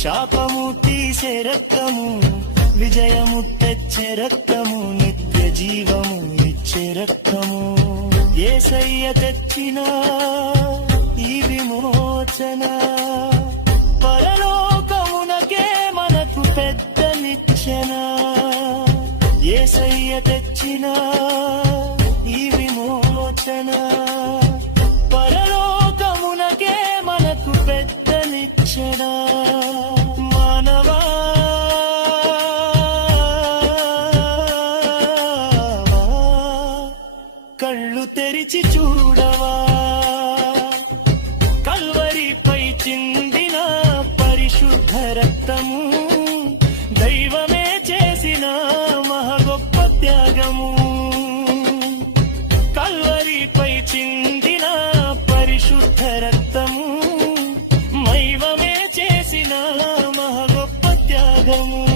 శాపము తీసే రక్తము, విజయము తెచ్చే రక్తము, నిత్య జీవము ఇచ్చే రక్తము. యేసయ్య తెచ్చిన ఈ విమోచన పరలోకమునకే మనకు పెద్ద నిచ్చెన. యేసయ్య తెచ్చిన ఈ విమోచన పరలోకమునకే మనకు పెద్ద నిచ్చెన. మానవా కళ్ళు తెరిచి చూడవా, కల్వరిపై చిందిన పరిశుద్ధ రక్తము, దైవమే చేసిన మహగొప్ప త్యాగము. కల్వరిపై చిందిన పరిశుద్ధ రక్తము, దైవమే చేసిన మహగొప్ప త్యాగము.